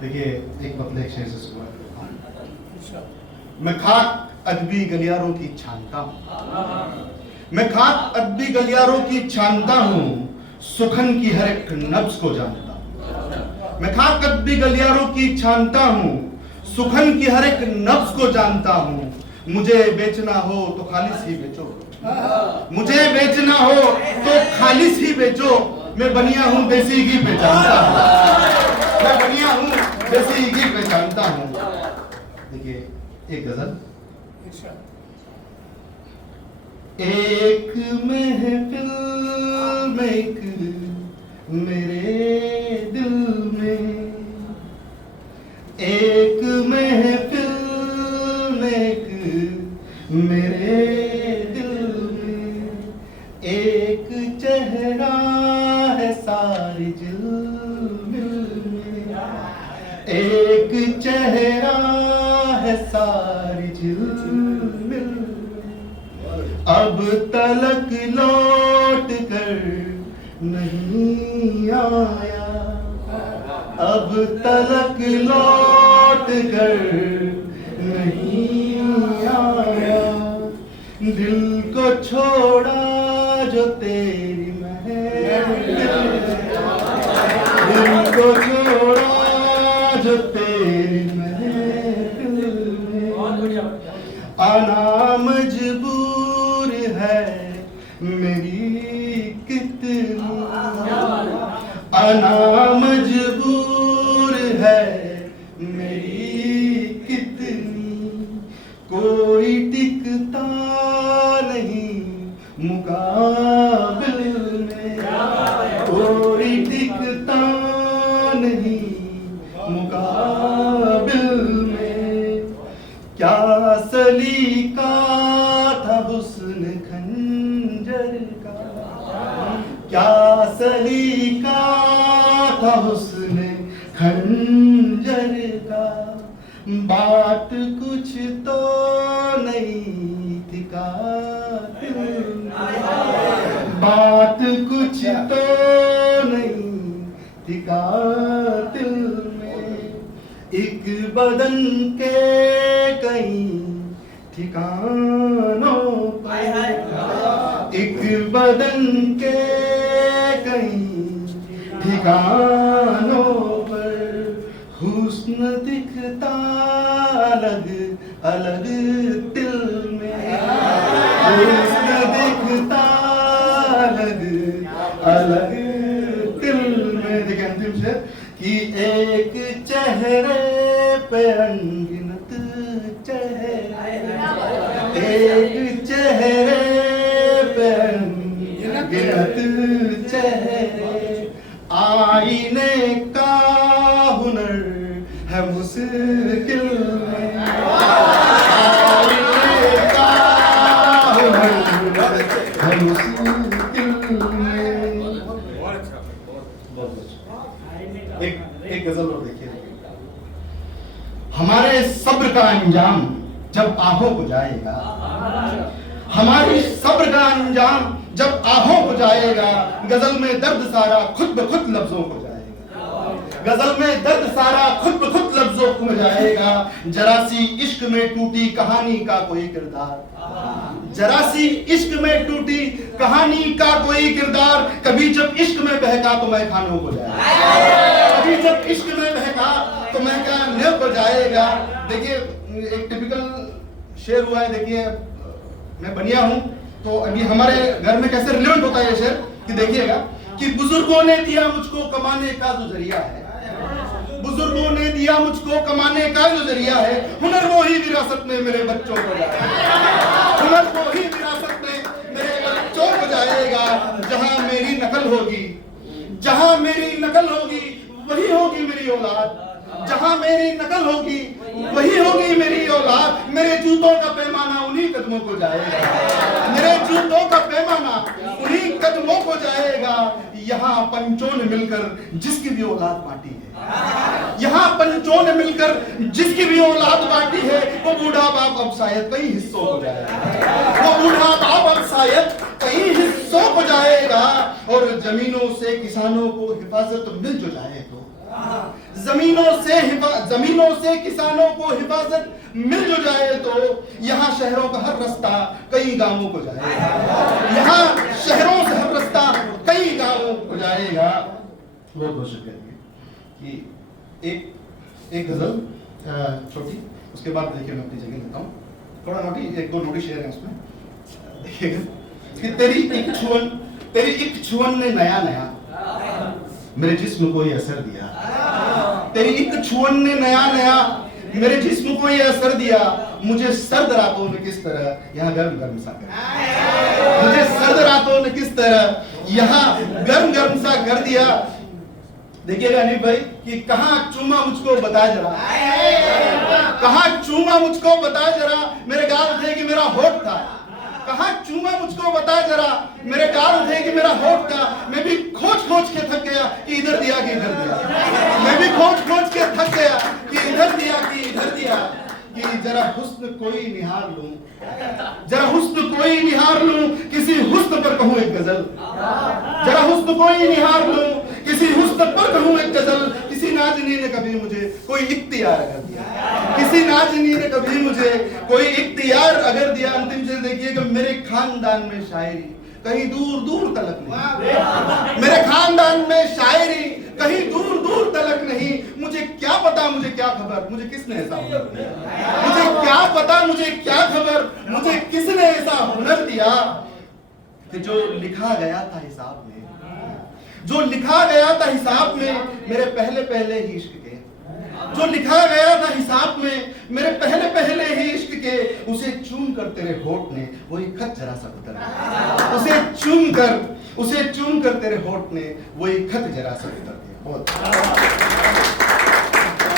देखिए, एक पतले एक शेर से सुबह मैं खाक अदबी गलियारों की छानता हूँ, मैं खाक अदबी गलियारों की छानता हूँ, सुखन की हर एक नब्ज को जानता हूँ। मैं खाक अदबी गलियारों की छानता हूँ, सुखन की हर एक नब्ज को जानता हूँ। मुझे बेचना हो तो खालिस ही बेचो, मुझे बेचना हो तो खालिस ही बेचो। मैं बनिया हूँ देसी घी पहचानता हूँ, मैं बनिया हूँ देसी घी पहचानता हूँ। देखिए एक गजल। एक महफिल में एक मेरे दिल में, एक महफिल में एक मेरे दिल में, एक चेहरा है सारी झिलमिल में, एक चेहरा है सारी झिलमिल में। अब तलक लौट कर नहीं आया, अब तलक लौट कर नहीं आया। दिल को छोड़ा जो तेरी महफिल में, दिल को छोड़ा जो तेरी महफिल में। आना मजबूर है मेरी कितनी, आना मजबूर है मेरी कितनी। कोई टिकता नहीं मुकाबिल में, कोई टिकता नहीं मुकाबिल में। क्या सलीका था हुस्न खंजर का, क्या सलीका था हुस्न खंजर का। बात कुछ तो नहीं थी कातिल में, बात कुछ तो नहीं थी कातिल में। एक बदन के कई ठिकानों पर, एक बदन के कई ठिकानों पर हुस्न दिखता अलग अलग दिल में, हुस्न दिखता अलग अलग दिल में। देखिए अंतिम शेर कि एक चेहरे पे अनगिनत चेहरे, एक चेहरे पे अनगिनत चेहरे। आईने का हुनर है मुश्किल में, आईने का हुनर है मुश्किल में। एक गजल और देखिए। हमारे सब्र का अंजाम जब आहों को जाएगा, हमारी सब्र का अंजाम जब आहों को जाएगा। गजल में दर्द सारा खुद ब खुद लफ्जों को जाएगा, गजल में दर्द सारा खुद ब खुद लफ्जों को जाएगा। जरा सी इश्क में टूटी कहानी का कोई किरदार, जरा सी इश्क में टूटी कहानी का कोई किरदार। कभी जब इश्क में बहका तो मैं खानों को जाएगा, कभी जब इश्क में बहका तो मैं खाने को जाएगा। देखिए एक टिपिकल शेर हुआ है। देखिए मैं बनिया हूं तो अभी हमारे घर में कैसे रिलेवेंट होता है ये शेर कि देखिएगा कि बुजुर्गों ने दिया मुझको कमाने का जो जरिया है, बुजुर्गों ने दिया मुझको कमाने का जो जरिया है। हुनर वो ही विरासत में मेरे बच्चों को जाएगा, हुनर वो ही विरासत में मेरे बच्चों को जाएगा। जहां मेरी नकल होगी, जहां मेरी नकल होगी वही होगी मेरी औलाद, जहां मेरी नकल होगी वही होगी मेरी औलाद। मेरे जूतों का पैमाना उन्हीं कदमों को जाएगा, मेरे जूतों का पैमाना उन्हीं कदमों को जाएगा। यहाँ पंचों ने मिलकर जिसकी भी औलाद बांटी है, यहाँ पंचों ने मिलकर जिसकी भी औलाद बांटी है, वो बूढ़ा बाप अब शायद कई हिस्सों को जाएगा, वो बूढ़ा बाप अब शायद कई हिस्सों बरसों को जाएगा, और जमीनों से किसानों को हिफाजत मिल जो जाए तो, जमीनों से किसानों को हिफाजत मिल जो जाए तो, यहाँ शहरों का हर रास्ता कई गांवों को जाएगा, यहाँ शहरों से हर रास्ता कई गांवों को जाएगा। बहुत बहुत शुक्रिया कि एक गजल छोटी, उसके बाद देखिए मैं अपनी जगह लेता हूँ, थोड़ा नोटी, एक दो नोटी शेयर है उसमें, देखिएगा कि तेरी एक छुअन ने नया नया मेरे जिस्म को ये असर दिया, तेरी एक छुअन ने नया नया मेरे जिस्म को ये असर दिया, मुझे सर्द रातों ने किस तरह यहाँ गर्म गर्म सा कर, मुझे सर्द रातों ने किस तरह यहाँ गर्म गर्म सा कर दिया। देखिएगा अनिल भाई कि कहाँ चूमा मुझको बता जरा, कहाँ चूमा मुझको बता जरा, मेरे गाल थे कि मेरा होठ था, कहाँ चूमा मुझको बता जरा, मेरे गाल थे कि मेरा होठ था, मैं भी खोज खोज के थक गया कि इधर दिया कि इधर दिया, मैं भी खोज खोज के थक गया कि इधर दिया कि इधर दिया, कि जरा हुस्न कोई निहार लूं, जरा हुस्न कोई निहार लूं, किसी हुस्न पर कहूं एक गजल, जरा हुस्न कोई निहार लूं, किसी हुस्न पर कहूं एक गजल, किसी नाज़नी ने कभी मुझे कोई इख्तियार अगर दिया, किसी नाज़नी ने कभी मुझे कोई इख्तियार अगर दिया। अंतिम चीज देखिए कि मेरे खानदान में शायरी कहीं दूर दूर तलक नहीं, मेरे खानदान में शायरी कहीं दूर दूर तलक नहीं, मुझे क्या पता, मुझे क्या खबर, मुझे किसने ऐसा हुनर दिया, मुझे क्या पता, मुझे क्या खबर, मुझे किसने ऐसा हुनर दिया कि जो लिखा गया था हिसाब में, जो लिखा गया था हिसाब में मेरे पहले पहले ही इश्क के, जो लिखा गया था हिसाब में मेरे पहले पहले ही इश्क के, उसे चूम कर तेरे होठ ने वही खत जरा सा उतर दिया, उसे चूम कर तेरे होठ ने वही खत जरा सा उतर दिया। बहुत